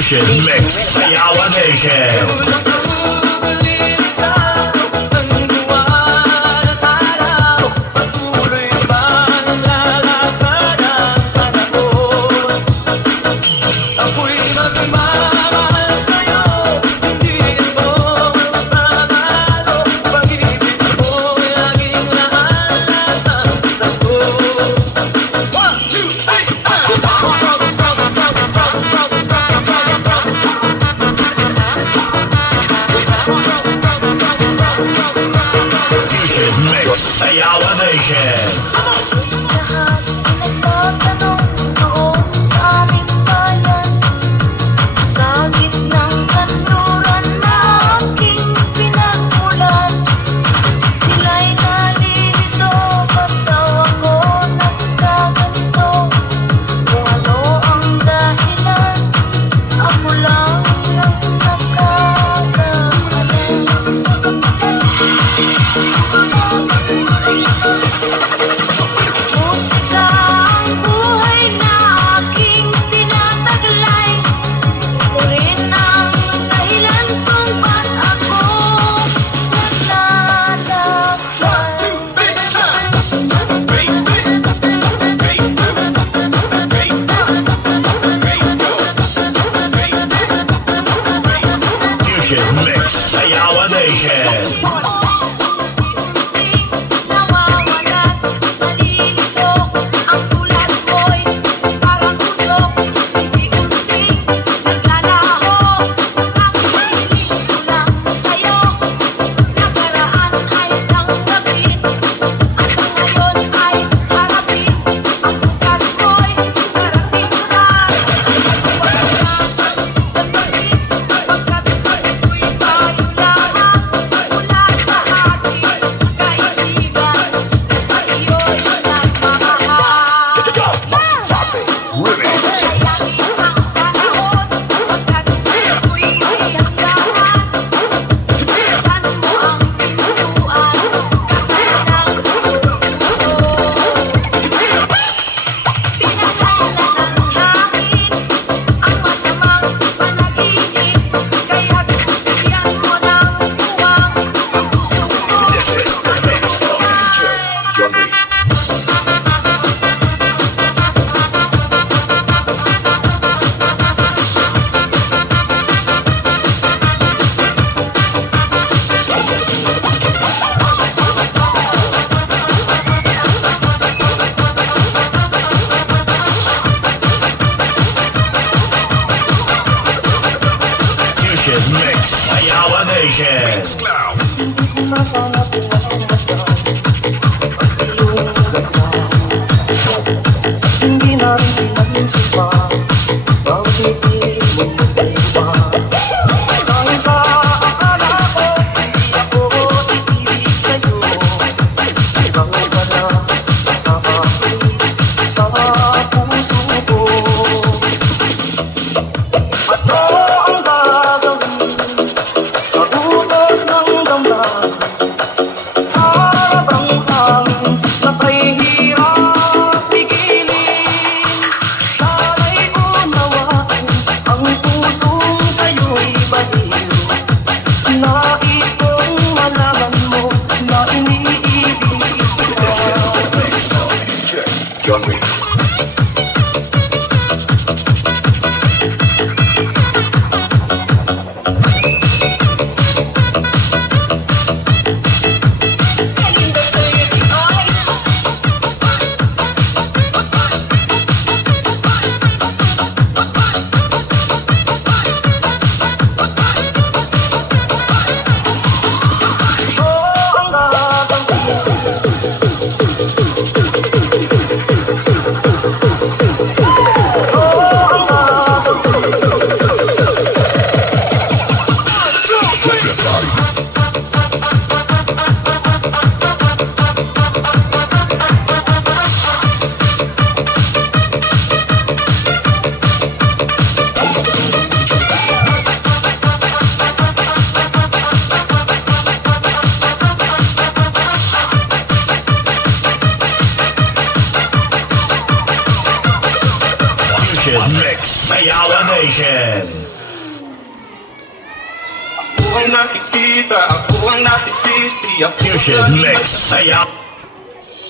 Fusion Mix Sayawa Nation. Sayawa Nation. Mix Sayawa Nation. Mix Sayawa Nation. Hindi namin pinag-isip pa, bawat ngiti mo may iba. Dahil sa akala ko, hindi ako iibig sa'yo. Ibang iba na nakakakilig sa puso ko. At ang gagawin sa utos ng damdamin, parang hangin na kahihirap pigilin. Sana'y unawain ang pusong sa'yo'y baliw. Nais kong malaman mo na iniibig kita. John Reed. Mix Sayawa Nation. ang nakikita, ako ang nasisisi, ako Fusion ang Mix. Sayaw.